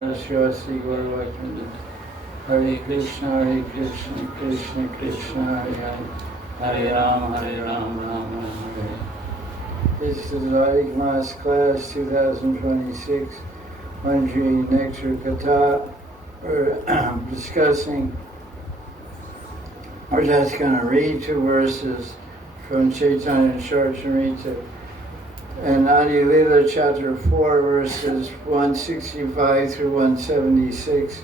Shivasi Gauravakinda. Hare Krishna, Krishna Krishna, Hare Hare, Hare Ram, Ram Hare. This is the Vedic Mass Class 2026, Manjari Nectar Katha. We're discussing, we're just going to read two verses from Chaitanya Charitamrita. And Adi Lila chapter 4 verses 165 through 176,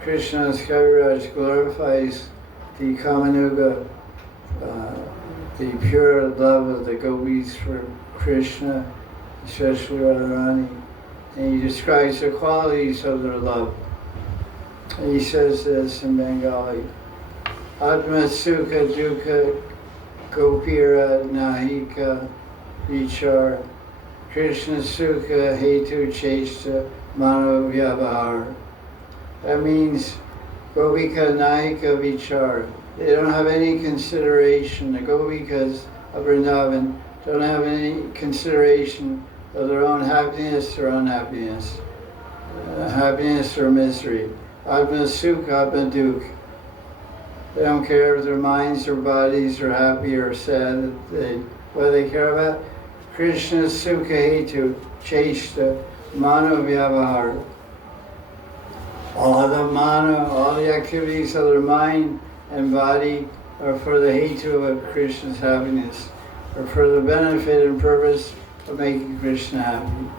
Krishna's Kaviraj glorifies the Kamanuga, the pure love of the gopis for Krishna, especially Radharani. And he describes the qualities of their love. And he says this in Bengali: Atma Sukha Dukha Gopira Nahika Vichar Krishna Sukha Hetu Chesta Mano Vyavahar. That means Gopika Naika Vichar. They don't have any consideration. The Gopikas of Vrindavan don't have any consideration of their own happiness or unhappiness, happiness or misery. Atma Sukha, Atma Dukha. They don't care if their minds or bodies are happy or sad. What they care about? Krishna Sukha Hetu Chesta Mano Vyavahar. All the activities of their mind and body are for the hetu of Krishna's happiness, or for the benefit and purpose of making Krishna happy.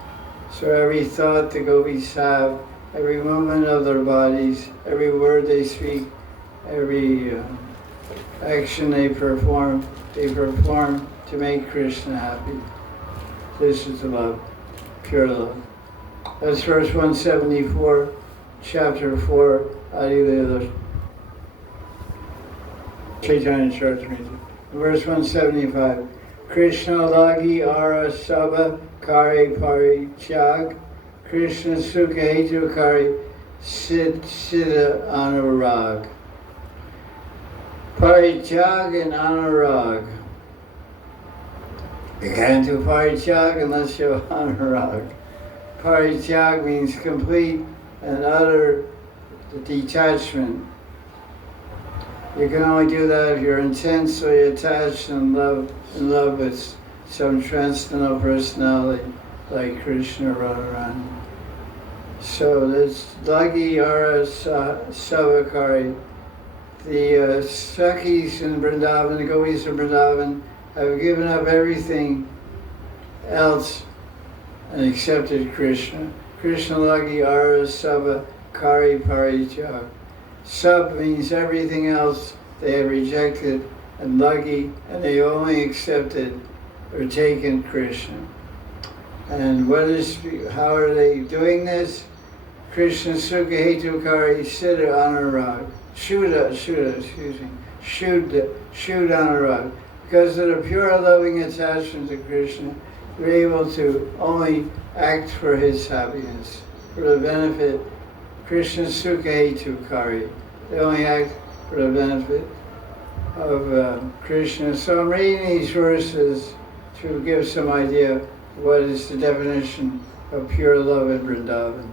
So every thought the gopis have, every movement of their bodies, every word they speak, every action they perform to make Krishna happy. This is the love, pure love. That's verse 174, chapter 4, Adi Lila, Chaitanya Charitamrita. Verse 175, Krishna lagi ara sabha kari pari chag, Krishna sukha hetu kari siddha anurag. Parijag and anurag. You can't do parijag unless you have anurag. Parijag means complete and utter detachment. You can only do that if you're intensely attached and in love with some transcendental personality like Krishna or Radharani. So this Lagi Ara Savakari. The Sakhis in Vrindavan, the gopis in Vrindavan, have given up everything else and accepted Krishna. Krishna Lagi Ara Sava Kari Parijag. Sab means everything else they have rejected, and Lagi, and they only accepted or taken Krishna. And how are they doing this? Krishna Sukha Hetu Kari Siddha Anurag. Shuddha Anurag. Because of the pure loving attachment to Krishna, we're able to only act for his happiness, for the benefit. Krishna Sukha Hetu Kari. They only act for the benefit of Krishna. So I'm reading these verses to give some idea of what is the definition of pure love in Vrindavan.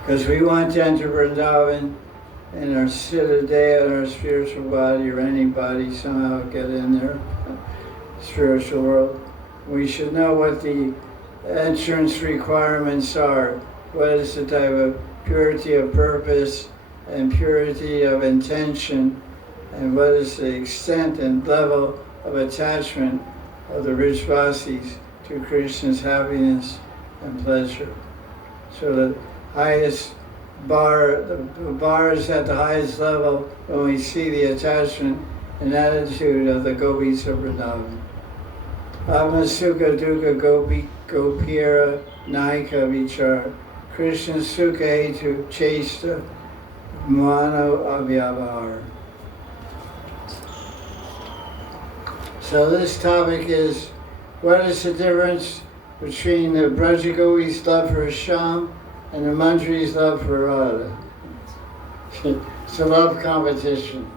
Because we want to enter Vrindavan in our siddha, in our spiritual body, or any body, somehow get in there, spiritual world. We should know what the entrance requirements are. What is the type of purity of purpose and purity of intention, and what is the extent and level of attachment of the Vrijvasis to Krishna's happiness and pleasure. So the highest bar, the bar is at the highest level when we see the attachment and attitude of the gopis of Vrindavan. Atma Sukha Dukha Gopira Naika Vichar. Krishna Sukha Hetu Chesta Mano Avyavahar. So this topic is, what is the difference between the Braja Gopis' love for Sham and the Manjari's love for Radha? It's a love competition.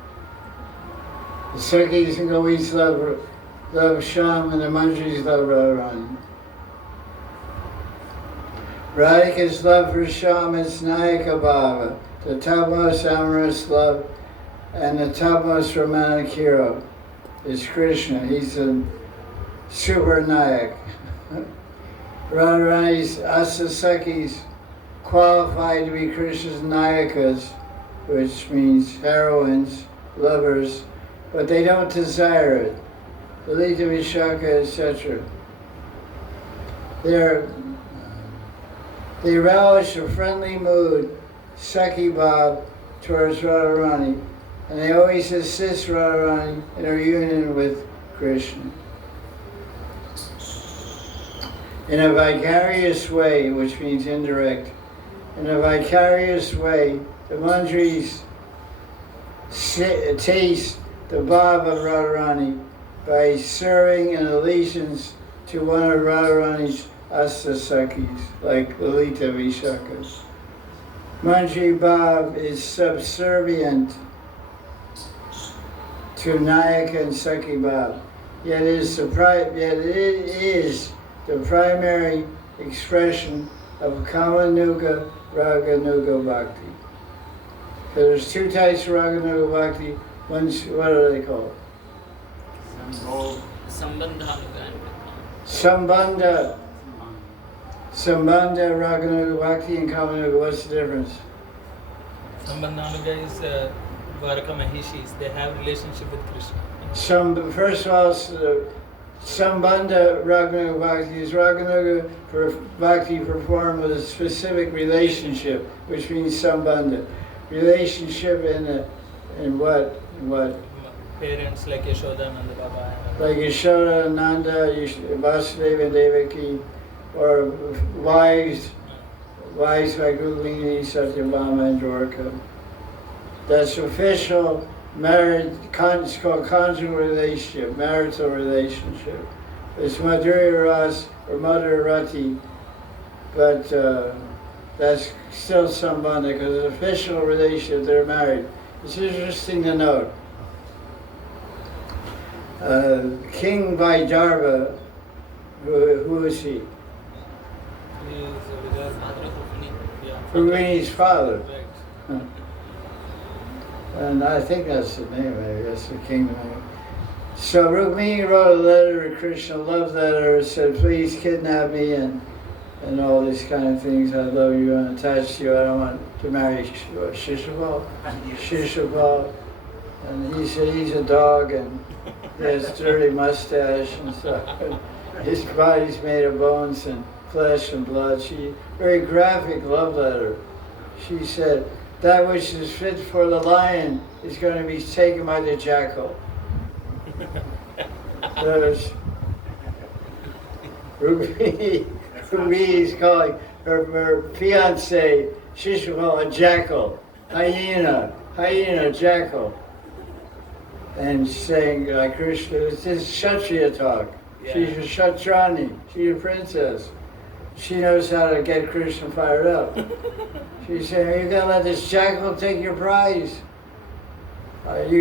The Sakhis and Gopis love Sham, and the Manjaris love Radharani. Radhika's love for Shyam is Nayaka Bhava, the topmost amorous love, and the topmost romantic hero is Krishna. He's a super Nayak. Radharani's Asasakis qualified to be Krishna's Nayakas, which means heroines, lovers, but they don't desire it. Lalita Vishaka, etc. They relish a friendly mood, Saki Bhav, towards Radharani, and they always assist Radharani in her union with Krishna. In a vicarious way, which means indirect, in a vicarious way, the Manjaris taste the Bhav of Radharani by serving an allegiance to one of Radharani's Astasakis, like Lalita Vishaka. Manjari Bhav is subservient to Nayaka and Saki Bhav, yet it is the primary expression of Kamanuga Raganuga Bhakti. So there's two types of Raganuga Bhakti. One's, what are they called? Sambandha. Sambandha, Raganuga Bhakti, and Kamanuga. What's the difference? Sambandhanuga is Dwaraka Mahishis. They have relationship with Krishna. First of all, Sambandha Raganuga Bhakti is Raganuga Bhakti performed with a specific relationship, which means Sambandha. Relationship in what? Parents like Yashoda, Nanda Baba. Like Yashoda, Nanda, Vasudeva and Devaki, or wives like Rukmini, Satyabhama, and Dwarka. That's official marriage, it's called conjugal relationship, marital relationship. It's Madhurya Ras or Madhurya Rati, but that's still Sambandha because it's an official relationship, they're married. It's interesting to note. King Vaidarbha, who is he? He is Rukmini's father. And I think that's the name, maybe that's the king name. So Rukmini wrote a letter to Krishna, a love letter, said, please kidnap me and all these kind of things. I love you and attached to you. I don't want to marry Shishupal. And he said he's a dog and he has dirty mustache and stuff. His body's made of bones and flesh and blood. Very graphic love letter. She said, that which is fit for the lion is going to be taken by the jackal. There's Rukmini is calling her fiancé Shishupal a jackal, hyena, jackal. And saying, like Krishna, this is Kshatriya talk. Yeah. She's a Kshatrani, she's a princess. She knows how to get Krishna fired up. She's saying, are you going to let this jackal take your prize? This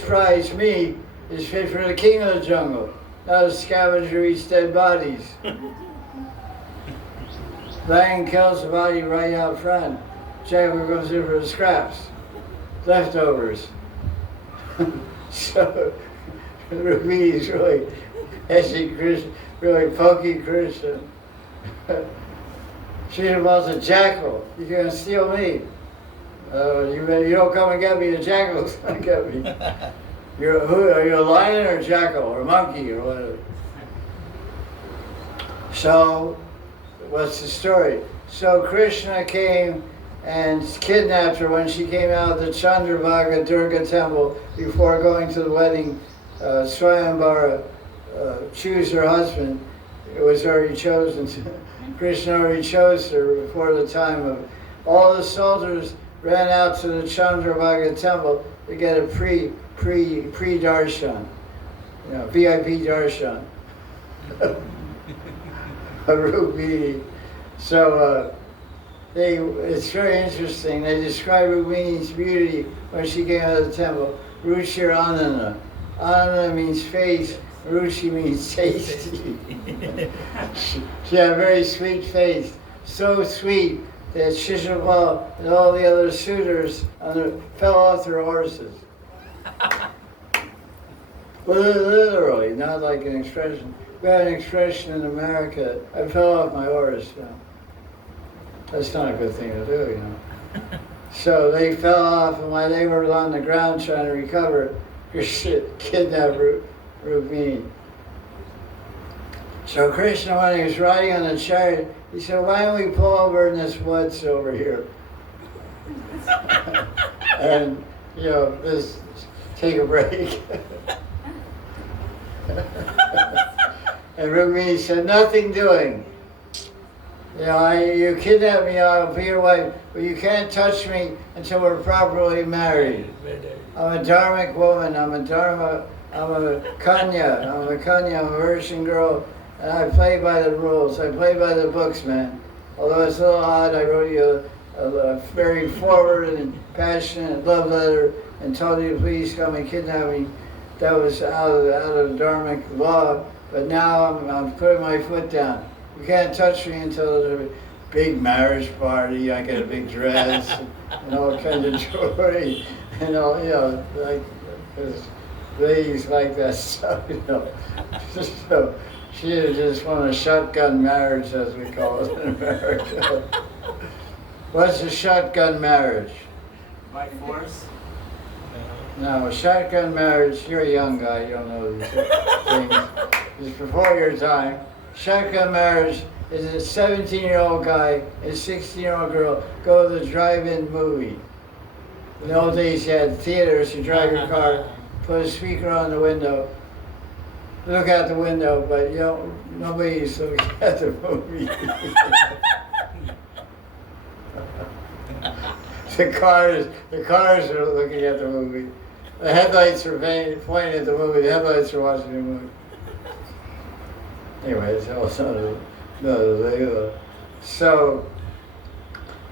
prize, me, is fit for the king of the jungle, not a scavenger who eats dead bodies. Lion kills the body right out front. Jackal goes in for the scraps, leftovers. So, Rukmini is really edgy Krishna, really funky Krishna. Shishupal's a jackal. You're going to steal me. You don't come and get me, the jackal's going to get me. Are you a lion or a jackal or a monkey or whatever? So, what's the story? So Krishna came and kidnapped her when she came out of the Chandravaga Durga temple before going to the wedding. Swayambara choose her husband. It was already chosen. Krishna already chose her before the time of. All the soldiers ran out to the Chandravaga temple to get a pre-darshan, VIP darshan. Rukmini. So it's very interesting. They describe Rukmini's beauty when she came out of the temple. Ruchir Ananda. Ananda means face, Ruchi means tasty. She had a very sweet face, so sweet that Shishapal and all the other suitors fell off their horses. Literally, not like an expression. We have an expression in America, I fell off my horse. You know. That's not a good thing to do, you know. So they fell off, and while they were on the ground trying to recover, kidnapped Rukmini. So Krishna, when he was riding on the chariot, he said, why don't we pull over in this woods over here? And, you know, just take a break. And Rukmini said, nothing doing. You know, you kidnap me, I'll be your wife, but you can't touch me until we're properly married. I'm a dharmic woman, I'm a kanya, I'm a virgin girl, and I play by the rules, I play by the books, man. Although it's a little odd, I wrote you a very forward and passionate love letter and told you to please come and kidnap me. That was out of dharmic law, but now I'm putting my foot down. You can't touch me until there's a big marriage party. I get a big dress and all kinds of jewelry and all, you know, like, because ladies like that stuff, you know. So she just won a shotgun marriage, as we call it in America. What's a shotgun marriage? By force? No, a shotgun marriage, you're a young guy, you don't know these things. It's before your time. Shotgun marriage is a 17-year-old guy and a 16-year-old girl go to the drive-in movie. In the old days you had theaters, you drive your car, put a speaker on the window, look out the window, but you know, nobody's looking at the movie. The cars are looking at the movie. The headlights are pointing at the movie, the headlights are watching the movie. Anyway, it's also another thing. So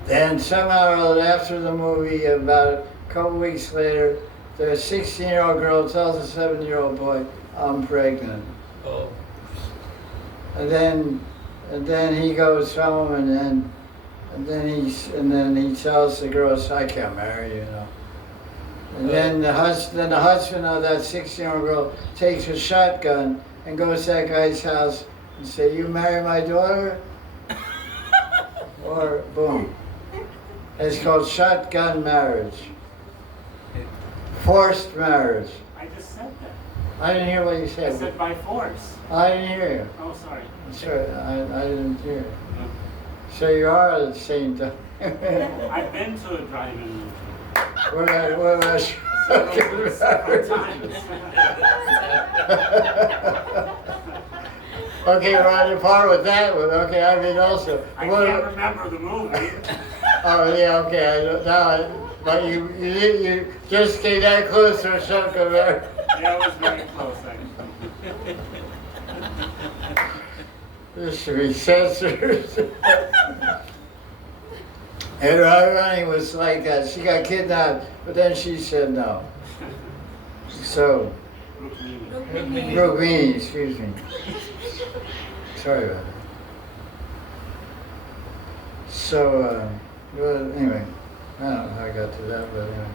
then somehow after the movie, about a couple weeks later, the 16-year-old girl tells the 7-year-old boy, I'm pregnant. Oh. And then he goes home and then he tells the girl, I can't marry you, you know. And then the husband of that 16-year-old girl takes a shotgun and goes to that guy's house and say, you marry my daughter? Or boom. It's called shotgun marriage. Forced marriage. I just said that. I didn't hear what you I said. said by force. I didn't hear you. Oh, sorry. Sorry, I didn't hear. So you are at the same time. I've been to a drive-in movie. What about Several times. Okay, we're on the par with that one. Okay, I mean also. I can't remember the movie. Oh yeah, okay. But you just came that close to a shotgun there. Yeah, it was very close, actually. This should be censored. And Radharani was like that. She got kidnapped, but then she said no. So, Rukmini, excuse me. Sorry about that. So, well, anyway, I don't know how I got to that, but anyway.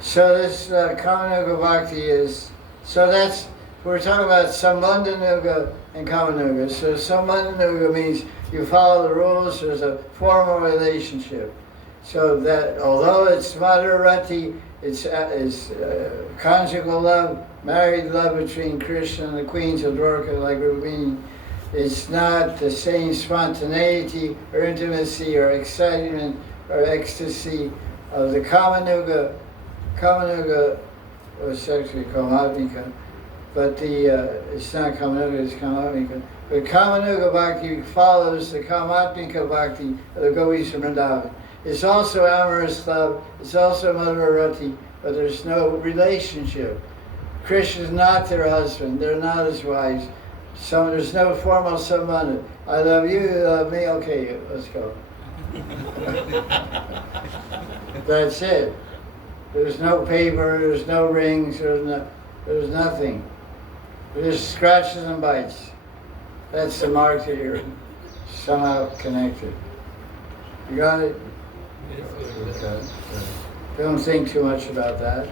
So this Kamanuga Bhakti is, so that's, we're talking about Sambandhanuga and Kamanuga. So Sambandhanuga means you follow the rules, there's a formal relationship. So that although it's Madhurati, it's conjugal love, married love between Krishna and the queens of Dwarka like Rukmini, it's not the same spontaneity or intimacy or excitement or ecstasy of the Kamanuga. Kamanuga was actually Kamatmika, but it's not Kamanuga, it's Kamatmika. But Kamanuga Bhakti follows the Kamatmika Bhakti of the Gopis of Vrindavan. It's also amorous love, it's also Madhurati, but there's no relationship. Krishna is not their husband, they're not his wives. So there's no formal sambandha. I love you, you love me, okay, let's go. That's it. There's no paper, there's no rings, there's nothing. Just scratches and bites. That's the mark that you're somehow connected. You got it? Yes, Guru. Okay. Don't think too much about that.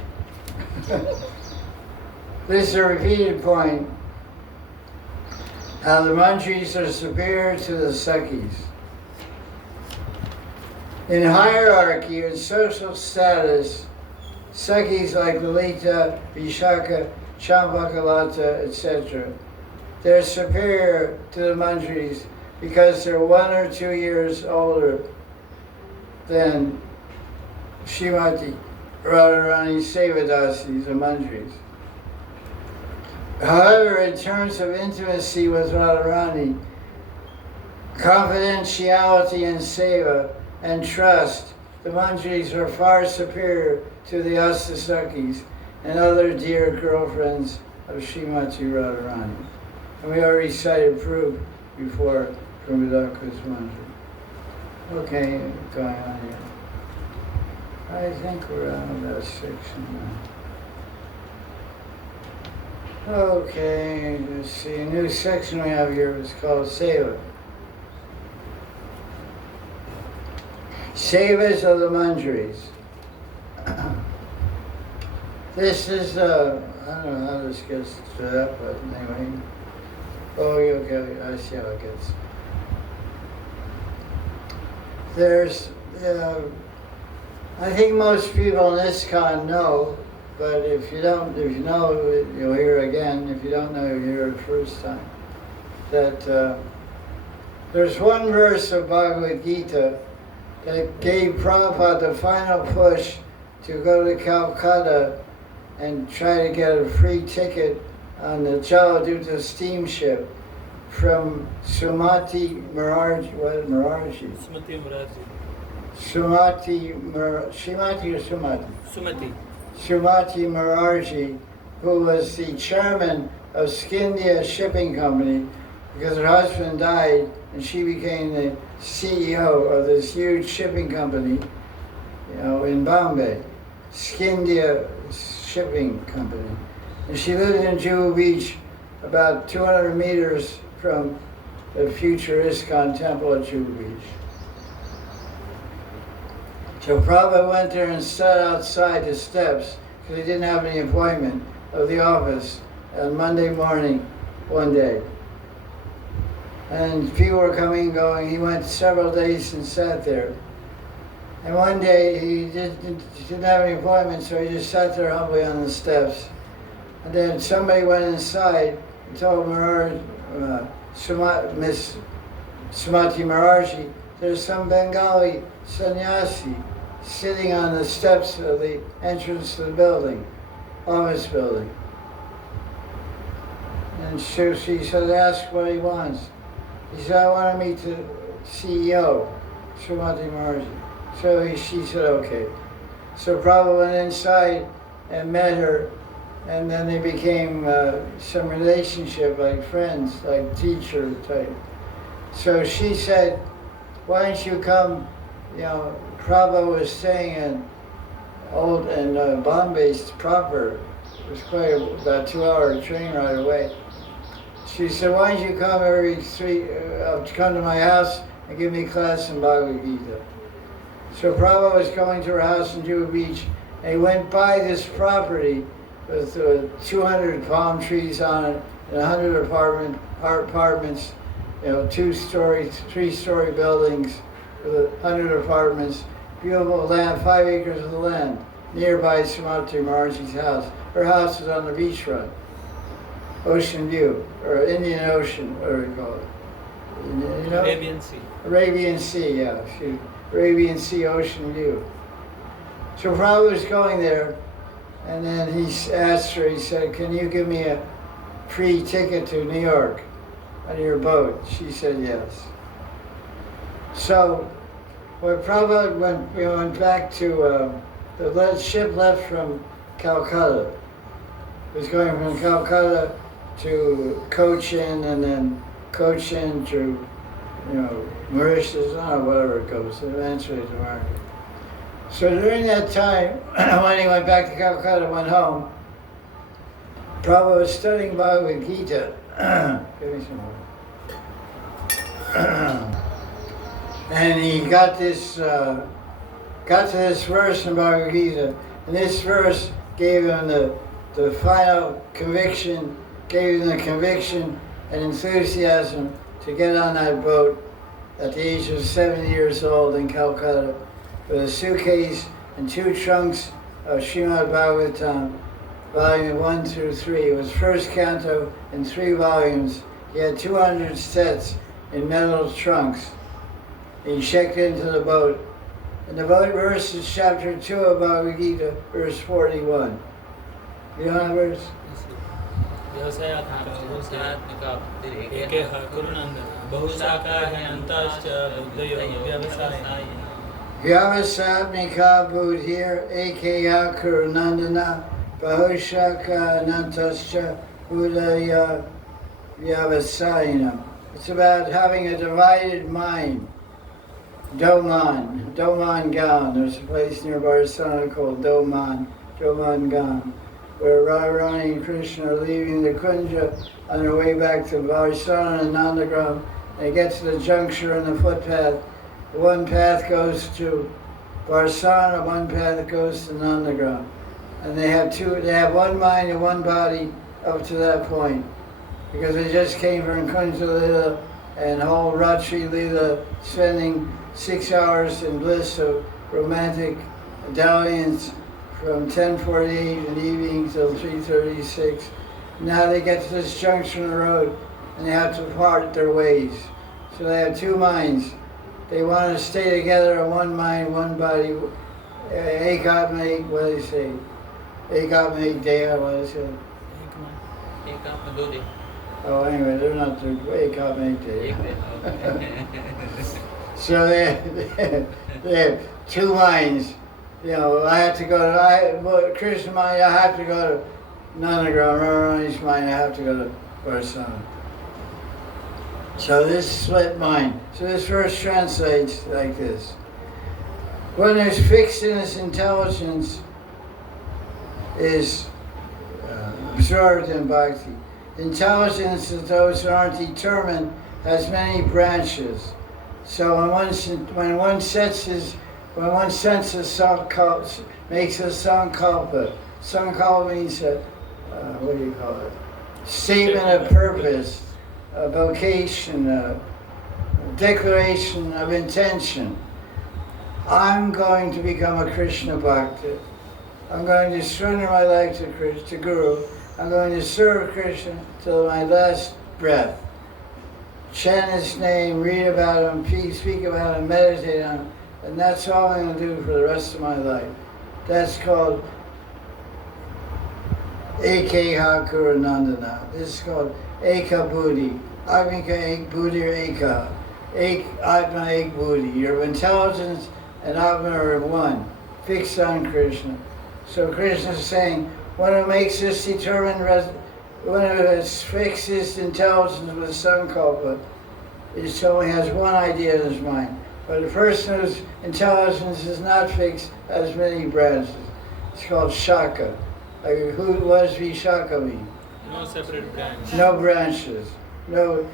This is a repeated point. How the Manjaris are superior to the Sakhis. In hierarchy and social status, Sakhis like Lalita, Vishaka, Champakalata, etc., they're superior to the Manjaris because they're 1 or 2 years older than Srimati Radharani, Sevadasis, and Manjaris. However, in terms of intimacy with Radharani, confidentiality and seva, and trust, the Manjaris are far superior to the Astasakis and other dear girlfriends of Srimati Radharani. And we already cited proof before from Vidaka's Manjari. Okay, going on here. I think we're on about 6 now. Okay, let's see. A new section we have here is called Seva. Sevas of the Manjaris. This is, I don't know how this gets to that, but anyway. Oh, okay, I see how it gets. There's, I think most people in ISKCON know, but if you don't, if you know, you'll hear it again. If you don't know, you'll hear it first time. That there's one verse of Bhagavad Gita that gave Prabhupada the final push to go to Calcutta and try to get a free ticket on the Jaladuta steamship from Sumati Maharaj, what, Maharaji? Sumati Maharaj. Shrimati or Sumati? Sumati. Sumati Maharaji, who was the chairman of Scindia Shipping Company, because her husband died and she became the CEO of this huge shipping company, in Bombay, Scindia Shipping Company. And she lived in Juhu Beach, about 200 meters from the future ISKCON temple at Juhu Beach. So Prabhupada went there and sat outside the steps because he didn't have any appointment of the office on Monday morning one day. And people were coming and going. He went several days and sat there. And one day he didn't have any appointment, so he just sat there humbly on the steps. And then somebody went inside and told Miss Sumati Maharaji, there's some Bengali sannyasi sitting on the steps of the entrance to the building, office building. And she said, ask what he wants. He said, I want to meet the CEO, Srimati Maharaj. So she said, okay. So Prabhupada went inside and met her, and then they became some relationship, like friends, like teacher type. So she said, why don't you come, Prabhupada was staying in Bombay proper. It was quite about 2-hour train ride away. She said, why don't you come come to my house and give me a class in Bhagavad Gita. So Prabhupada was going to her house in Juhu Beach, and he went by this property with 200 palm trees on it, and 100 apartments, 2-story, 3-story buildings with 100 apartments, beautiful land, 5 acres of the land, nearby Sumati Maharaji's house. Her house was on the beachfront. Ocean view, or Indian Ocean, whatever you call it. Arabian Sea. Arabian Sea, yeah. Arabian Sea ocean view. So Prabhupada was going there, and then he asked her, he said, can you give me a free ticket to New York on your boat? She said yes. So when Prabhupada went back to, the ship left from Calcutta. It was going from Calcutta to Cochin, and then Cochin to, Mauritius, I don't know, whatever it goes, eventually to America. So during that time, when he went back to Calcutta, went home, Prabhupada was studying Bhagavad Gita. Give me some more. And he got to this verse in Bhagavad Gita, and this verse gave him the final conviction, gave him the conviction and enthusiasm to get on that boat at the age of 7 years old in Calcutta with a suitcase and 2 trunks of Srimad Bhagavatam, volume 1 through 3. It was first canto in 3 volumes. He had 200 sets in metal trunks. He checked into the boat. And the boat verse is chapter 2 of Bhagavad Gita, verse 41. You know that verse? Vyavasatmika buddhir ekeya kurunandana bahushaka anantascha buddhaya vyavasayinam. It's about having a divided mind. Doman Gan. There's a place near Barcelona called Doman Gan, where Radharani and Krishna are leaving the Kunja on their way back to Barcelona and Nandagram. They get to the juncture in the footpath. One path goes to Barcelona, one path goes to Nandagram. And they have one mind and one body up to that point. Because they just came from Kunja Lila and whole Ratri Lila, spending 6 hours in bliss of romantic dalliance from 10:48 in the evening till 3:36. Now they get to this junction of the road and they have to part their ways. So they have 2 minds. They want to stay together in one mind, one body. Ekatma, what do they say? Ekatma Deha, what do they say? Oh, anyway, they're not the Ekatma Deha. So they have 2 minds. You know, I have to go to Krishna mind, I have to go to Nandagram. Radharani's mind, I have to go to Barcelona. So this split mind. So this verse translates like this. One who's fixed in his intelligence is absorbed in bhakti. Intelligence of those who aren't determined has many branches. So when one senses makes a sankalpa. Sankalpa means what do you call it? Statement of purpose, a vocation, a declaration of intention. I'm going to become a Krishna Bhakta. I'm going to surrender my life to Guru. I'm going to serve Krishna till my last breath. Chant his name, read about him, speak about him, meditate on him, and that's all I'm going to do for the rest of my life. That's called Ekeha Kurunandana. This is called Eka Buddhi. Agnika Ek Buddhi or Eka. Atma Ek Buddhi. Your intelligence and Atma are one, fixed on Krishna. So Krishna is saying, one who makes this determined, one who has fixed his intelligence with sankalpa, only has one idea in his mind. But a person whose intelligence is not fixed has many branches. It's called shaka. What does Vishaka mean? No separate branch. No branches. No.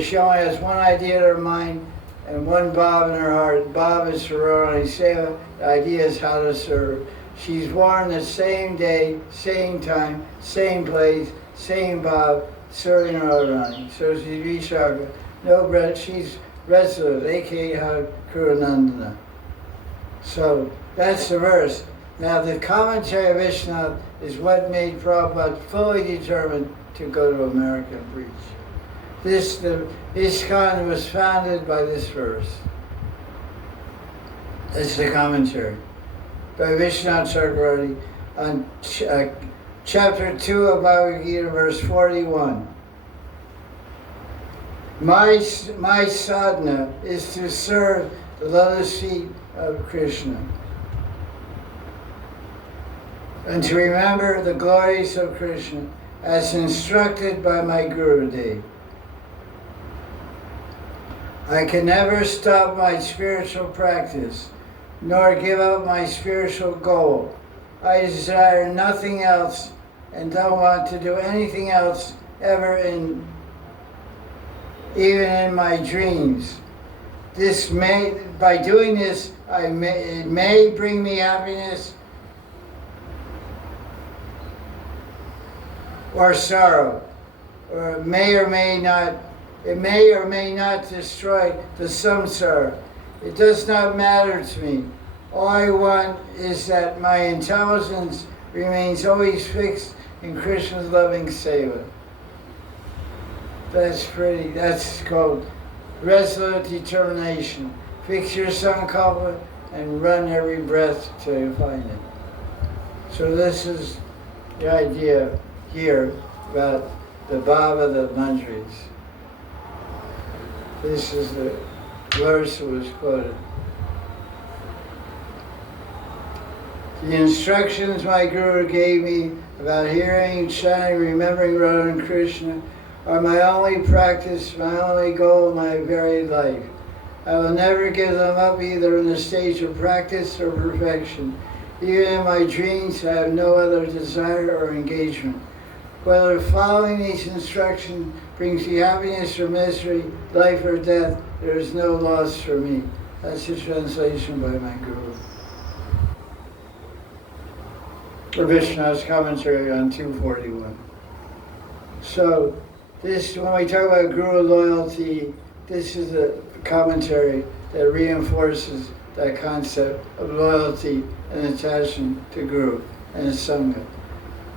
She only has one idea in her mind and one bob in her heart. Bob is for Radharani Seva. The idea is how to serve. She's born the same day, same time, same place, same bob, serving Radharani. So she's Vishaka. No branch. She's resolute. A.K.A. Kurunandana. So that's the verse. Now the commentary of Vishnu is what made Prabhupada fully determined to go to America and preach. The ISKCON was founded by this verse. It's the commentary by Vishnu Chakravarti on chapter 2 of Bhagavad Gita, verse 41. My sadhana is to serve the lotus feet of Krishna and to remember the glories of Krishna as instructed by my Gurudev. I can never stop my spiritual practice, nor give up my spiritual goal. I desire nothing else and don't want to do anything else ever, even in my dreams. By doing this, it may bring me happiness or sorrow, or it may or may not destroy the samsara. It does not matter to me. All I want is that my intelligence remains always fixed in Krishna's loving seva. That's called resolute determination. Fix your sankalpa and run every breath till you find it. So this is the idea here about the Baba, the Manjaris. This is the verse that was quoted. The instructions my Guru gave me about hearing, chanting, remembering Radha and Krishna are my only practice, my only goal in my very life. I will never give them up either in the stage of practice or perfection. Even in my dreams, I have no other desire or engagement. Whether following these instructions brings me happiness or misery, life or death, there is no loss for me. That's the translation by my Guru. Vishnu's commentary on 241. So, when we talk about Guru loyalty, this is a commentary that reinforces that concept of loyalty and attachment to Guru and Sangha.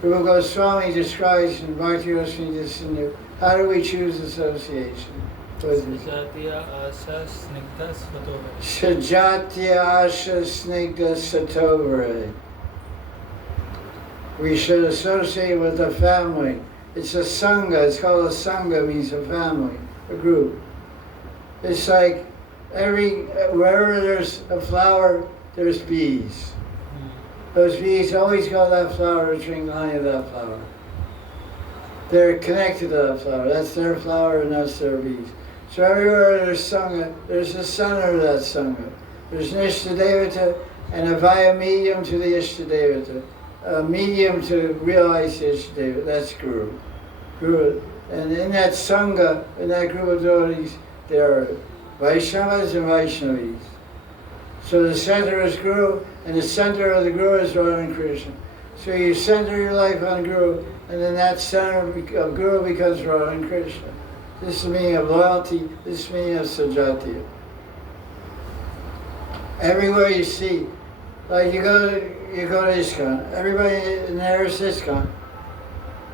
Rupa Goswami describes in Bhakti Rasini Sindhu, how do we choose association? Sajatya Asha Snigdha Svatovare. Sajatya Asha Snigdha Satovare. We should associate with a family. It's a sangha. It's called a sangha, means a family, a group. It's like wherever there's a flower, there's bees. Those bees always go to that flower to drink the honey of that flower. They're connected to that flower. That's their flower and that's their bees. So everywhere there's sangha, there's a center of that sangha. There's an Ishtadevata and a via medium to the Ishtadevata. A medium to realize the Ishtadevata. That's Guru. And in that sangha, in that group of devotees, there are Vaishnavas and Vaishnavis. So the center is Guru, and the center of the Guru is Radha and Krishna. So you center your life on Guru, and then that center of Guru becomes Radha and Krishna. This is the meaning of loyalty, this is the meaning of Sajatya. Everywhere you see, like you go to ISKCON, everybody in there is ISKCON.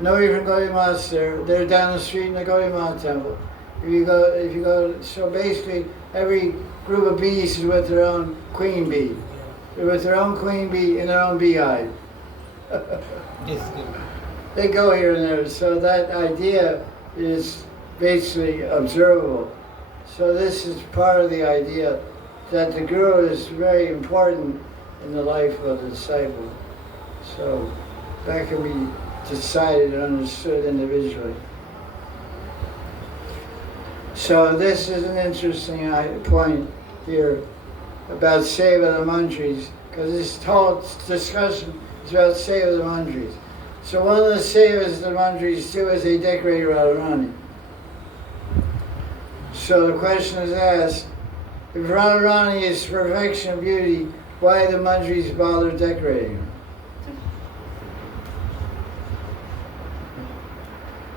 Nobody from Gaudiya Math's there. They're down the street in the Gaudiya Math temple. If you go, so basically every group of bees is with their own queen bee. They're with their own queen bee in their own beehive. They go here and there. So that idea is basically observable. So this is part of the idea that the Guru is very important in the life of the disciple. So that can be decided and understood individually. So this is an interesting point here about Seva the Manjaris, because this whole discussion is about Seva the Manjaris. So one of the Sevas the Manjaris do is they decorate Radharani. So the question is asked, if Radharani is perfection of beauty, why the Manjaris bother decorating her?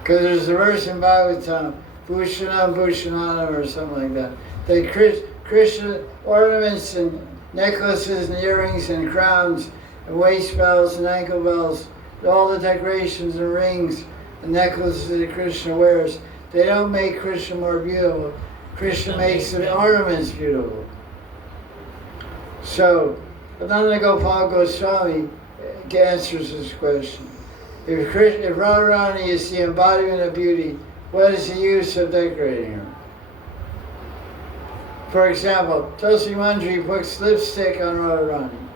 Because there's a verse in Bhagavatam, Bhushanam Bhushananam or something like that. That Krishna ornaments and necklaces and earrings and crowns and waist bells and ankle bells, all the decorations and rings and necklaces that Krishna wears, they don't make Krishna more beautiful. Krishna makes the ornaments beautiful. So, Ananda Gopal Goswami answers this question. If Radharani is the embodiment of beauty, what is the use of decorating her? For example, Tulsi Manjari puts lipstick on Radharani.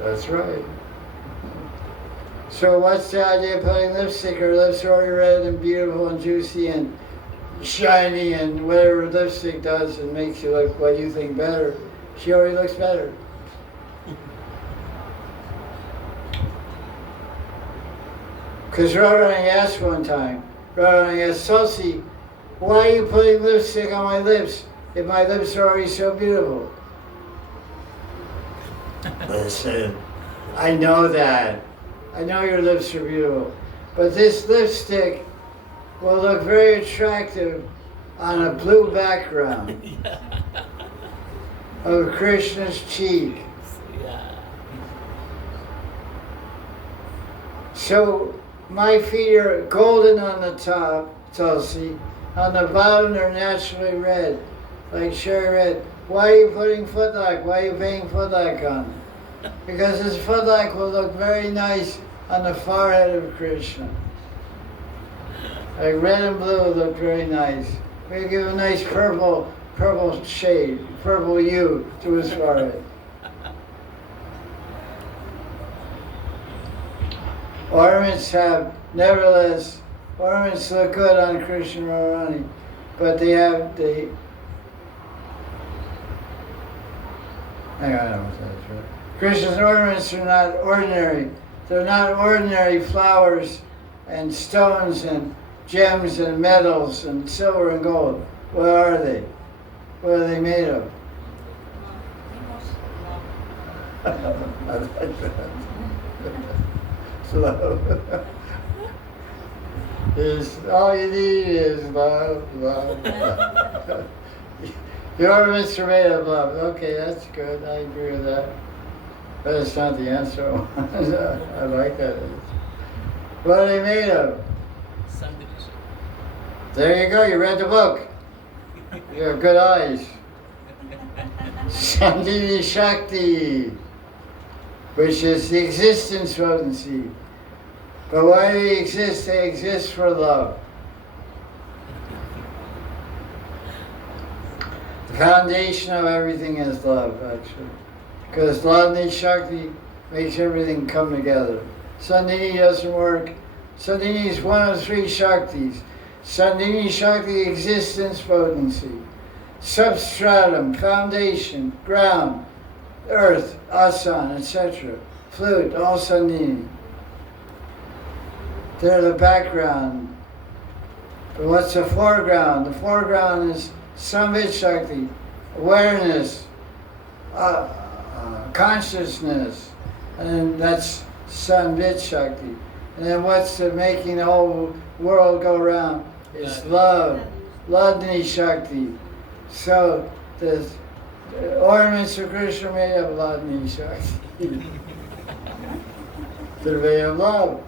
That's right. So what's the idea of putting lipstick? Her lips are already red and beautiful and juicy and shiny and whatever lipstick does and makes you look what you think better. She already looks better. Because Radharani asked one time, Radharani asked, Tulsi, why are you putting lipstick on my lips if my lips are already so beautiful? Listen, I know that. I know your lips are beautiful. But this lipstick will look very attractive on a blue background of Krishna's cheek. Yeah. So my feet are golden on the top, Tulsi. On the bottom they're naturally red, like cherry red. Why are you putting footlock? Why are you putting footlock on? Because this footlock will look very nice on the forehead of Krishna. Like red and blue look very nice. We give a nice purple shade, purple hue to his forehead. Ornaments ornaments look good on Krishna and Radharani, but I don't know if that's right. Krishna's ornaments are not ordinary. They're not ordinary flowers and stones and gems and metals and silver and gold. What are they? What are they made of? I like that. Love. All you need is love, love, love. The ornaments are made of love. Okay, that's good. I agree with that. But it's not the answer. I like that. What are they made of? There you go. You read the book. You have good eyes. Sandhini Shakti, which is the existence potency. But why do they exist? They exist for love. The foundation of everything is love, actually. Because Sandhini Shakti makes everything come together. Sandhini doesn't work. Sandhini is one of three Shaktis. Sandhini Shakti, existence potency. Substratum, foundation, ground, earth, asan, etc. Flute, all Sandhini. They're the background. But what's the foreground? The foreground is Samvit Shakti, awareness, consciousness, and that's Samvit Shakti. And then what's making the whole world go around is love, Ladni Shakti. So the ornaments of Krishna are made of Ladni Shakti. They're made of love.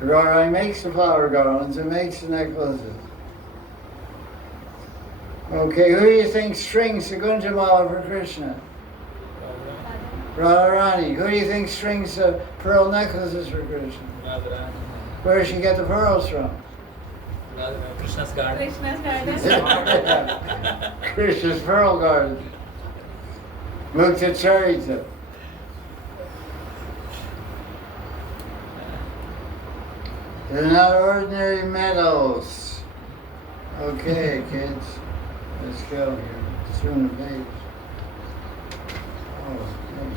Radharani makes the flower garlands and makes the necklaces. Okay, who do you think strings the Gunjamala for Krishna? Radharani. Who do you think strings the pearl necklaces for Krishna? Radharani. Where does she get the pearls from? Krishna's garden. Krishna's garden. Krishna's pearl garden. Mukta Charita. They're not ordinary metals. Okay, kids. Let's go here. Soon the page. Oh, okay.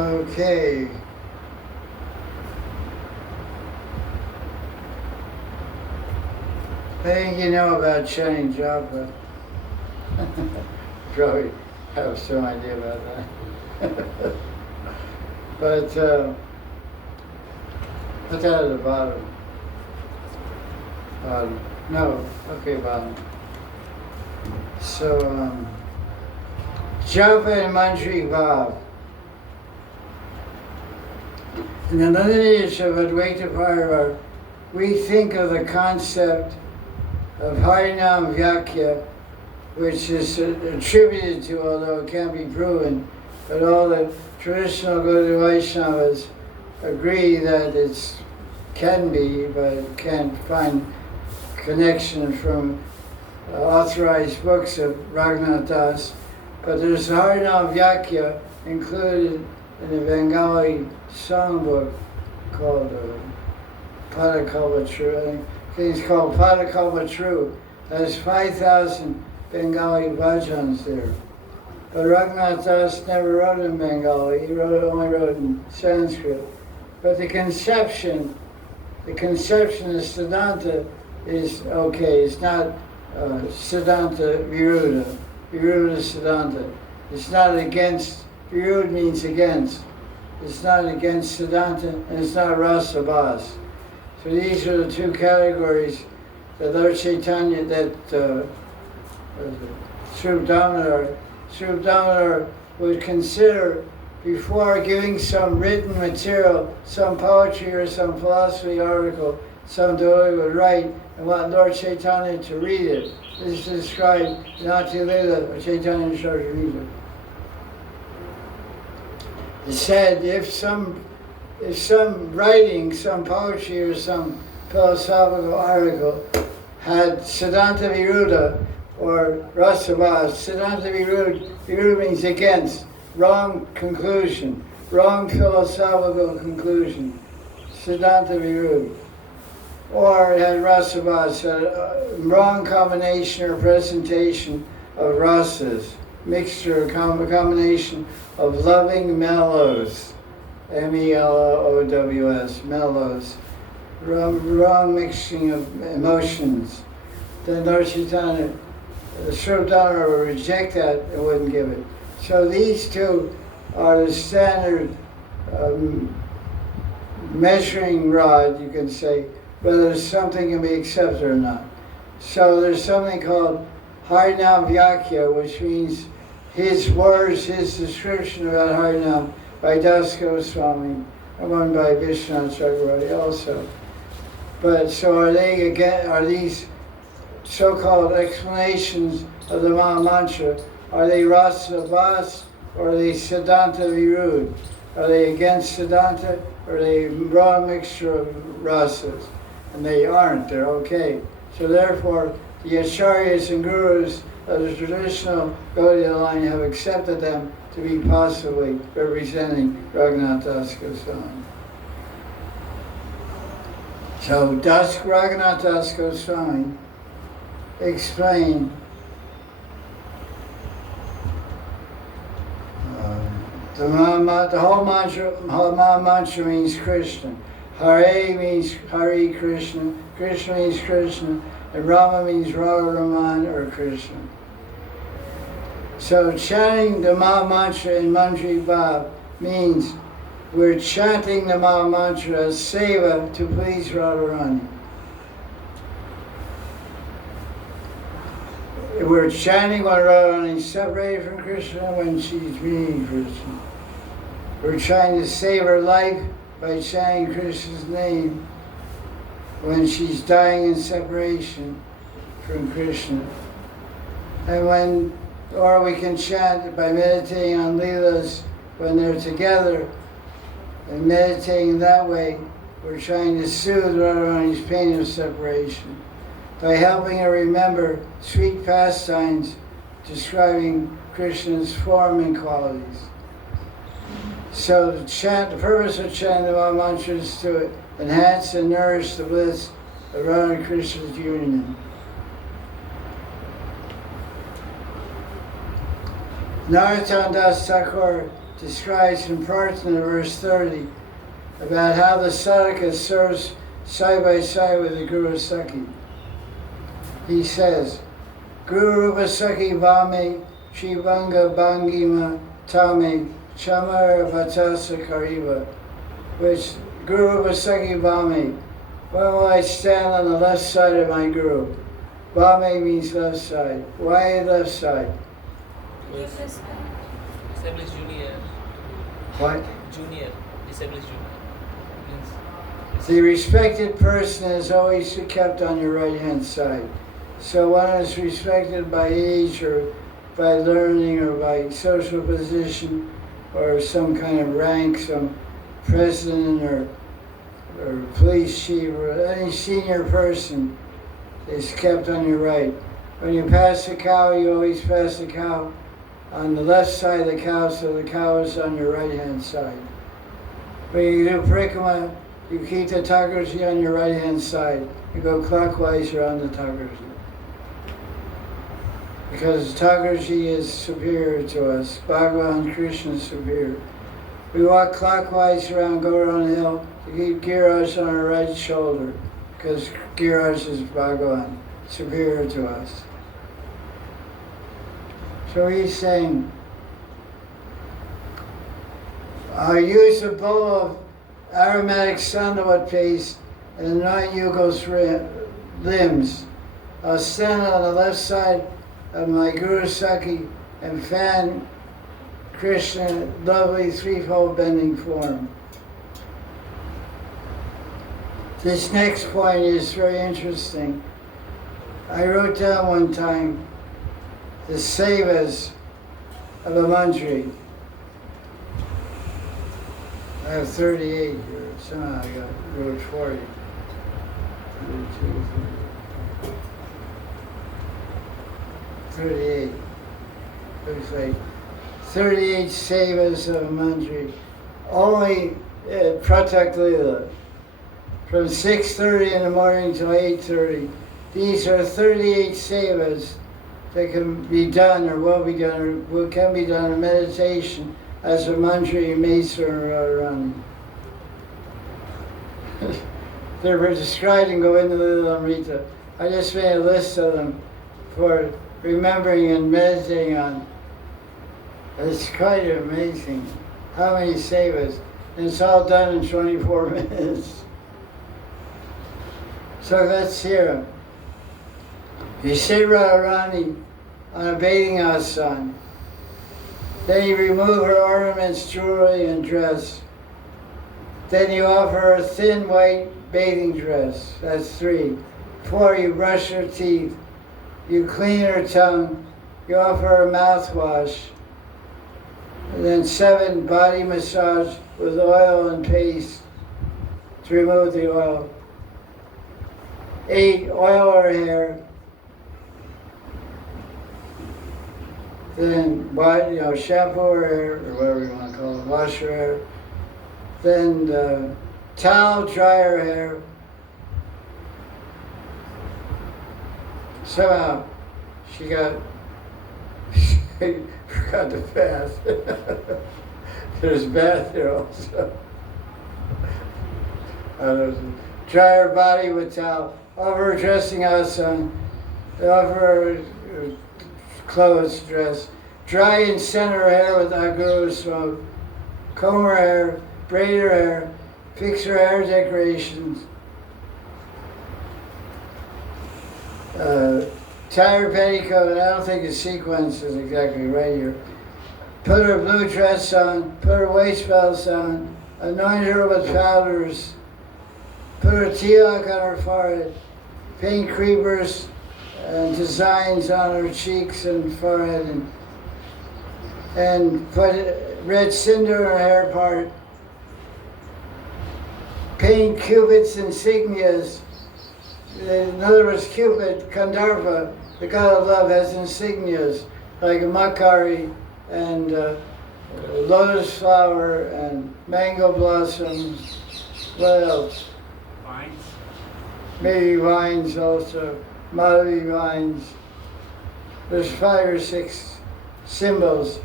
Okay. I think you know about chanting Japa. Probably have some idea about that. But put that at the bottom. No, okay, bottom. So, Japa and Manjari Bhav. In the lineage of Advaita Parva, we think of the concept of Harinam Vyakya which is attributed to, although it can't be proven, but all the traditional Gaudiya Vaishnavas agree that it can be, but can't find connection from authorized books of Raghunath Das. But there's a Harinam Vyakya included in a Bengali songbook called Padakalpa. I think it's called Padakalpa. There's 5,000 Bengali bhajans there. But Raghunath Das never wrote in Bengali, he only wrote in Sanskrit. But the conception of Siddhanta is okay. It's not Siddhanta Viruddha, Viruddha Siddhanta. It's not against, Viruddha means against. It's not against Siddhanta, and it's not Rasa Bhas. So these are the two categories that Lord Chaitanya, that Srup Damodar would consider before giving some written material, some poetry or some philosophy article, some devotee would write and want Lord Chaitanya to read it. This is described in Ati Lila of Chaitanya Charitamrita. It said if some writing, some poetry or some philosophical article had Siddhanta Viruddha or Rasabhas, Siddhanta Viruddha means against, wrong conclusion, wrong philosophical conclusion, Siddhanta Viruddha. Or it had Rasabhas, a wrong combination or presentation of rasas, mixture, combination of loving mellows, M-E-L-O-W-S, mellows, wrong mixing of emotions. Then Lord Chaitanya, Srup Damodar would reject that and wouldn't give it. So these two are the standard measuring rod, you can say, whether something can be accepted or not. So there's something called Harinam Vyakya, which means his words, his description about Harinam by Das Goswami, and one by Vishwanath Chakravarti also. But so are these so-called explanations of the Maha Mantra, are they Rasa Bhas or are they Siddhanta Viruddha? Are they against Siddhanta or are they wrong mixture of rasas? And they aren't, they're okay. So therefore, the Acharyas and Gurus of the traditional Gaudiya line have accepted them to be possibly representing Raghunath Das Goswami. So Raghunath Das Goswami explained the whole mantra means Krishna. Hare means Hare Krishna, Krishna means Krishna, and Rama means Radha Raman or Krishna. So chanting the Maha Mantra in Manjari Bhav means we're chanting the Maha Mantra as seva to please Radharani. We're chanting when Radharani is separated from Krishna, when she's meeting Krishna. We're trying to save her life by chanting Krishna's name when she's dying in separation from Krishna. Or we can chant by meditating on Leelas when they're together, and meditating that way, we're trying to soothe Radharani's pain of separation by helping her remember sweet pastimes describing Krishna's form and qualities. So the purpose of chanting the Maha Mantra is to enhance and nourish the bliss of Radha and Krishna's union. Narottam Das Thakur describes in Prarthana, verse 30, about how the sadhaka serves side by side with the Guru Sakhi. He says, Guru Rupa Sakhi Vame Shivanga Bangima Tame Chamara Vatasa Kariva, which Guru Rupa Sakhi Vame, when will I stand on the left side of my Guru? Vame means left side. Why left side? Established junior. What? Junior. Established junior. Means The respected person is always kept on your right hand side. So one is respected by age or by learning or by social position or some kind of rank, some president or police chief or any senior person is kept on your right. When you pass the cow, you always pass the cow on the left side of the cow, so the cow is on your right-hand side. When you do parikama, you keep the Thakurji on your right-hand side. You go clockwise around the Thakurji. Because Thakurji is superior to us. Bhagavan Krishna is superior. We walk clockwise around, go around the hill, to keep Giriraj on our right shoulder, because Giriraj is Bhagavan, superior to us. So he's saying, I'll use a bowl of aromatic sandalwood paste and anoint Yugal's limbs. I'll stand on the left side of my Guru Saki and fan Krishna, lovely threefold bending form. This next point is very interesting. I wrote down one time the Sevas of a Manjari. I have 38 here. Somehow I wrote 40. 38. Looks like 38 Sevas of a Manjari. Only Pratak Leela. From 6:30 in the morning till 8:30. These are 38 Sevas that can be done or will be done or can be done in meditation as a Manjari, Mesa, or Radharani. They're described in Govinda Lila Amrita. I just made a list of them for remembering and meditating on. It's quite amazing how many Sevas. And it's all done in 24 minutes. So let's hear them. You sit Radharani on a bathing asana. Then you remove her ornaments, jewelry, and dress. Then you offer her a thin white bathing dress. That's 3. 4, you brush her teeth. You clean her tongue. You offer her mouthwash. And then 7, body massage with oil and paste to remove the oil. 8, oil her hair. Then shampoo her hair, or whatever you want to call it, wash her hair. Then towel, dry her hair. Somehow she forgot to bath. There's bath there also. Dry her body with towel. Offer her dressing asana. Offer her clothes, dress. Dry and center her hair with aguru smoke. Comb her hair, braid her hair, fix her hair decorations. Tie her petticoat, and I don't think the sequence is exactly right here. Put her blue dress on, put her waist belts on, anoint her with powders, put her tilak on her forehead, paint creepers and designs on her cheeks and forehead, and put red cinder in her hair part. Paint Cupid's insignias. In other words, Cupid, Kandharva, the god of love, has insignias like a Makari and lotus flower and mango blossom. What else? Vines. Maybe vines also, Madhavi vines. There's 5 or 6 symbols.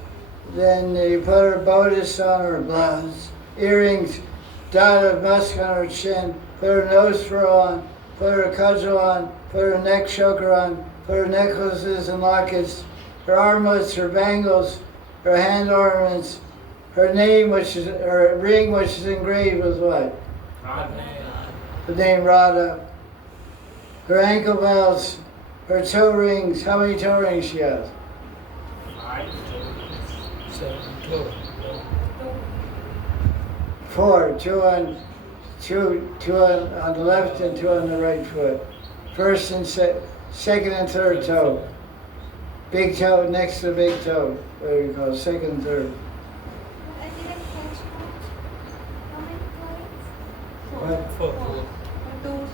Then you put her bodice on her blouse, earrings, dot of musk on her chin, put her nose furrow on, put her cudgel on, put her neck choker on, put her necklaces and lockets, her armlets, her bangles, her hand ornaments, her name, her ring, which is engraved with what? Radha. The name Radha. Her ankle belts, her toe rings. How many toe rings she has? 5. 7, 12. 4, 2 on the left and 2 on the right foot. First and second and third toe. Big toe next to the big toe. What do you call it? Second and third. I didn't catch how many points? What? Four. Two.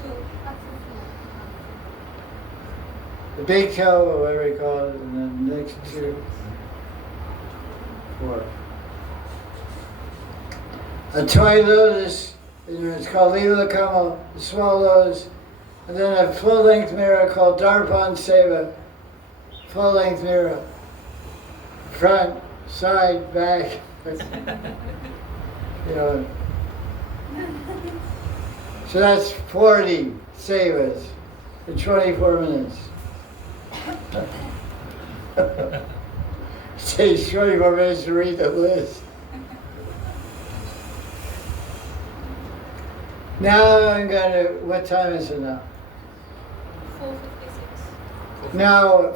The big toe, or whatever you call it, and then next two. 4. A toy lotus, it's called Lila Kamal, the small lotus, and then a full-length mirror called Darpan Seva, full-length mirror, front, side, back, you know. So that's 40 Sevas in 24 minutes. It takes 24 minutes to read the list. Now I'm gonna, what time is it now? 4:56. Now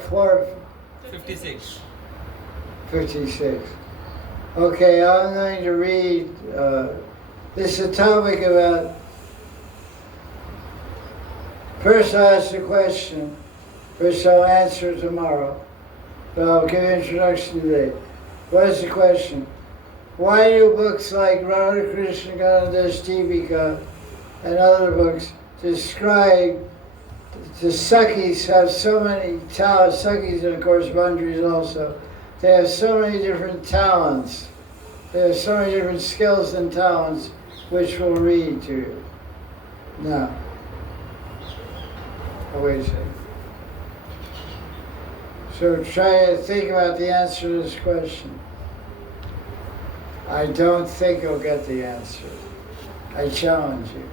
56. 4:56. Okay, I'm going to read, this is a topic about, first I'll ask a question, which I'll answer tomorrow. But I'll give an introduction today. What is the question? Why do books like Radha Krishna Ganada's Deepika and other books describe the Sakis have so many talents, Sakis and of course Manjaris also, they have so many different talents. They have so many different skills and talents which we'll read to you. Now, wait a second. So try to think about the answer to this question. I don't think you'll get the answer. I challenge you.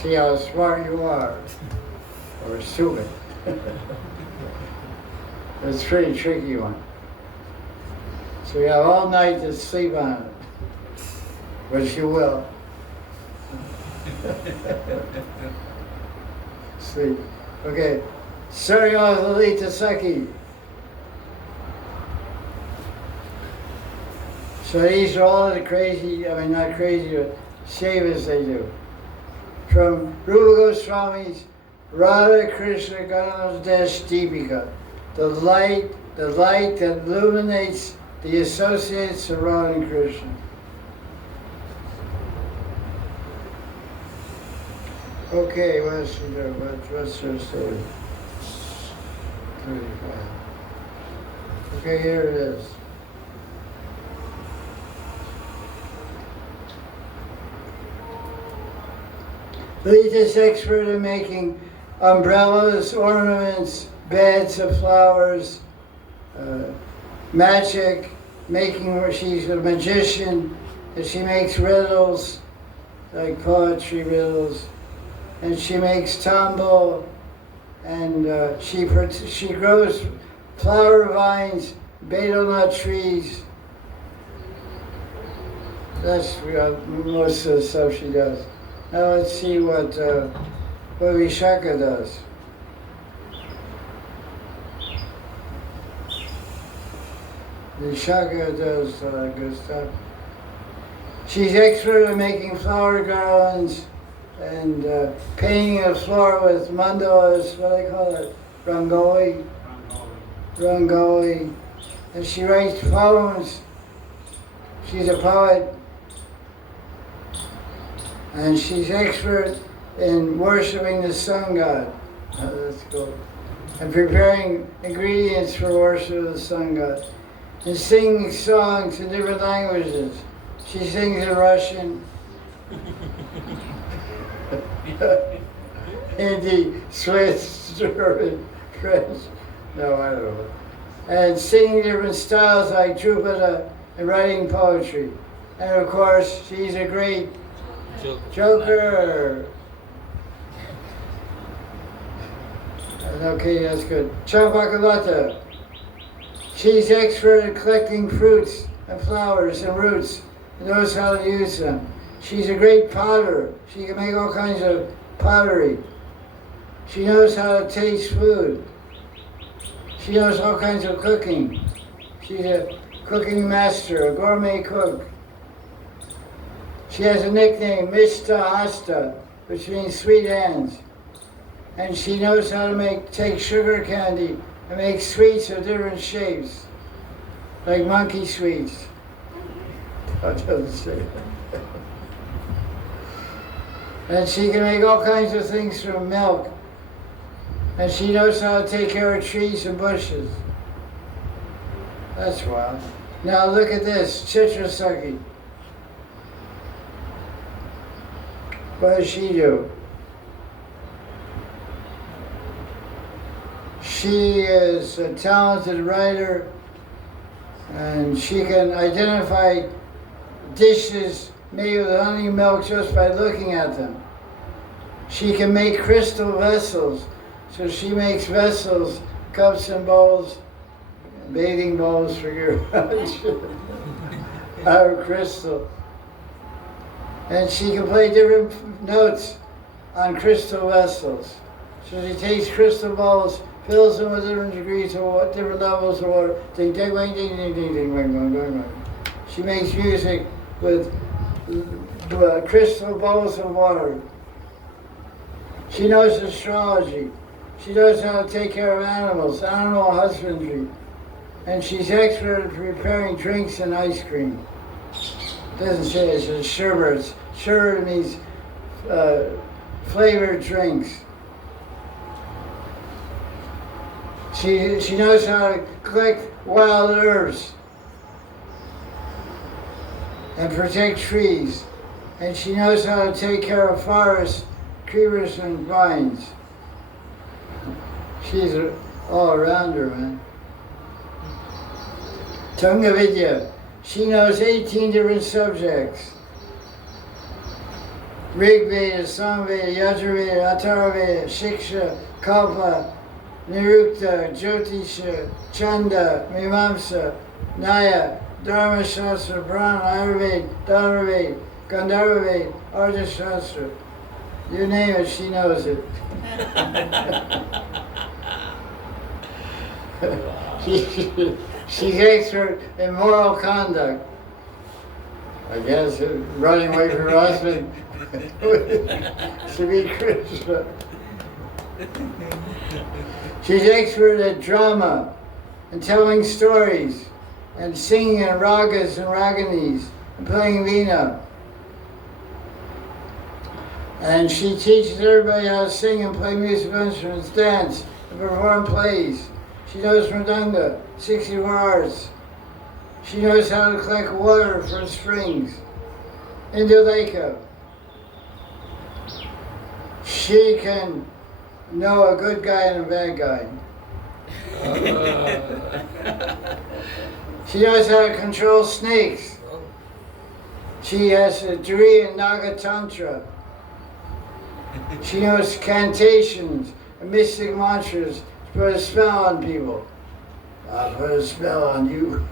See how smart you are, or stupid. It's a pretty tricky one. So you have all night to sleep on it, which you will. Sleep. Okay, starting off with Lita Saki. So these are all the crazy, I mean not crazy, but sevas they do. From Rupa Goswami's Radha Krishna Ganada's Deepika, the light that illuminates the associates of Radha and Krishna. Okay, what's she do? What's her story? 35. Okay, here it is. Lita's expert in making umbrellas, ornaments, beds of flowers, magic, she's a magician, and she makes riddles, like poetry riddles, and she makes tambo, and she grows flower vines, betel nut trees. That's most of the stuff she does. Now let's see what Vishaka does. Vishaka does good stuff. She's expert at making flower garlands and painting the floor with mandalas, what do they call it? Rangoli. Rangoli. And she writes poems. She's a poet. And she's expert in worshiping the sun god. That's cool. And preparing ingredients for worship of the sun god. And singing songs in different languages. She sings in Russian, Hindi, Swiss, German, French. No, I don't know. And singing different styles like Drupada and writing poetry. And of course, she's a great Joker. Okay, that's good. Champakalata. She's expert in collecting fruits and flowers and roots and knows how to use them. She's a great potter. She can make all kinds of pottery. She knows how to taste food. She knows all kinds of cooking. She's a cooking master, a gourmet cook. She has a nickname, Mishta Hasta, which means sweet hands. And she knows how to take sugar candy and make sweets of different shapes, like monkey sweets. That doesn't say that. And she can make all kinds of things from milk. And she knows how to take care of trees and bushes. That's wild. Now look at this, Chitrasakhi. What does she do? She is a talented writer, and she can identify dishes made with honey milk just by looking at them. She can make crystal vessels, so she makes vessels, cups and bowls, bathing bowls for your out of crystal. And she can play different notes on crystal vessels. So she takes crystal balls, fills them with different degrees of different levels of water. Ding, ding, ding, ding, ding, ding, ding, ding, ding, ding, ding. She makes music with crystal balls of water. She knows astrology. She knows how to take care of animals, animal husbandry. And she's expert at preparing drinks and ice cream. It doesn't say it, says sherbets. Sherbet means flavored drinks. She knows how to collect wild herbs and protect trees. And she knows how to take care of forests, creepers, and vines. She's an all-rounder, man. Tunga Vidya. She knows 18 different subjects. Rig Veda, Samveda, Yajurveda, Atharvaveda, Shiksha, Kalpa, Nirukta, Jyotisha, Chanda, Mimamsa, Naya, Dharma Shastra, Prana, Ayurveda, Dharmaveda, Gandharvaveda, Artha Shastra. You name it, she knows it. She's expert in moral conduct. I guess running away from her husband to be Krishna. She's expert at drama and telling stories and singing in ragas and raganis and playing veena. And she teaches everybody how to sing and play musical instruments, dance, and perform plays. She knows Mridanga, 64 arts. She knows how to collect water from springs. Induleka. She can know a good guy and a bad guy. She knows how to control snakes. She has a degree in Naga Tantra. She knows cantations and mystic mantras to put a spell on people. I'll put a spell on you.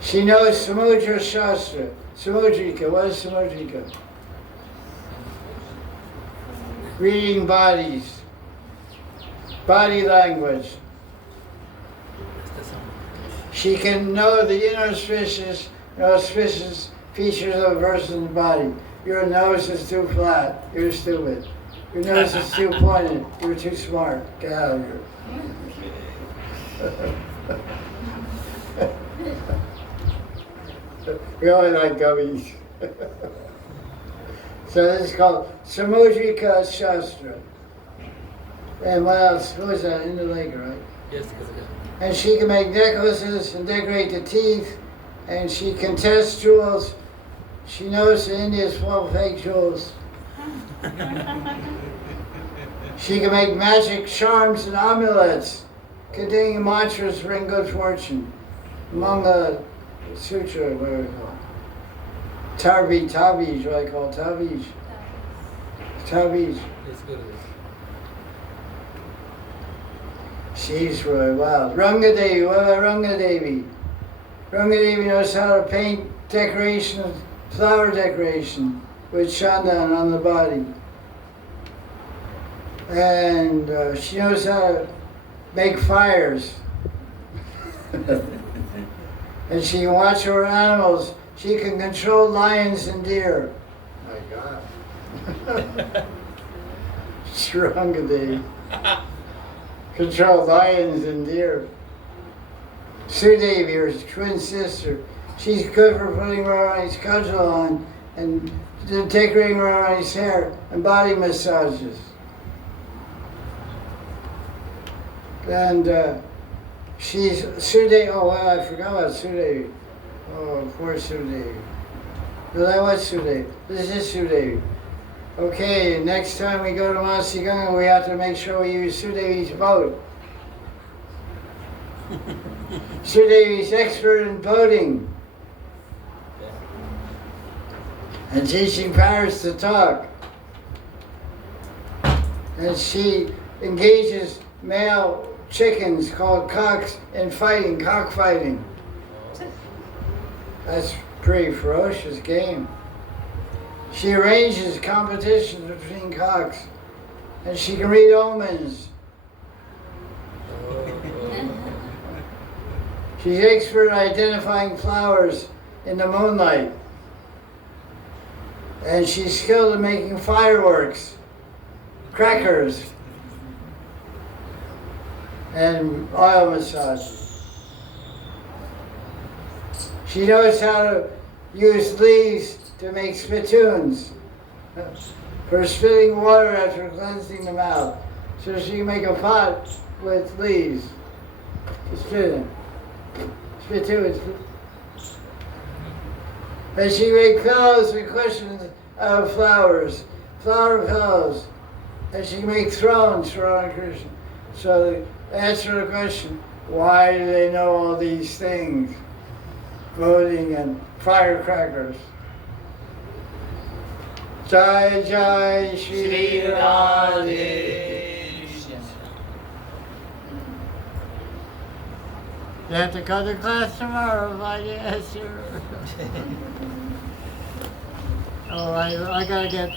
She knows Samudra Shastra. Samudrika. What is Samudrika? Reading bodies. Body language. She can know the inauspicious and auspicious features of a person's body. Your nose is too flat. You're stupid. Your nose is too pointed. You're too smart. Get out of here. We only like gummies. So this is called Samudrika Shastra. And what else? Who is that? Induleka, right? Yes. And she can make necklaces and decorate the teeth. And she can test jewels. She knows that India is full of fake jewels. She can make magic charms and amulets containing mantras to bring good fortune. Among the sutra, what do we call it? Tabiz, what I call it, Tabiz. Tabiz. Yes, good. She's really wild. Rangadevi, what about Rangadevi? Rangadevi knows how to paint decorations, flower decoration with chandan on the body. And she knows how to make fires. And she can watch over animals. She can control lions and deer. God. Shrungadevi. Controlled lions and deer. Sudevi, her twin sister, she's good for putting Radharani's cudgel on and decorating Radharani's hair and body massages. And she's Sudevi. Oh, well, I forgot about Sudevi. Oh, poor Sudevi. No, that was Sudevi. This is Sudevi. Okay, next time we go to Masi Ganga, we have to make sure we use Sudevi's boat. Sudevi's expert in boating and teaching parrots to talk. And she engages male chickens called cocks in fighting, cockfighting. That's pretty ferocious game. She arranges competitions between cocks, and she can read omens. She's expert at identifying flowers in the moonlight. And she's skilled in making fireworks, crackers, and oil massages. She knows how to use leaves to make spittoons for spitting water after cleansing the mouth. So she can make a pot with leaves to spit in. Spittoons. And she can make pillows and cushions out of flowers, flower pillows. And she can make thrones for Radha Krishna. So to answer the question, why do they know all these things? Voting and firecrackers. Jai Jai Shri Radhe. You have to go to class tomorrow, my answer. Oh, I gotta get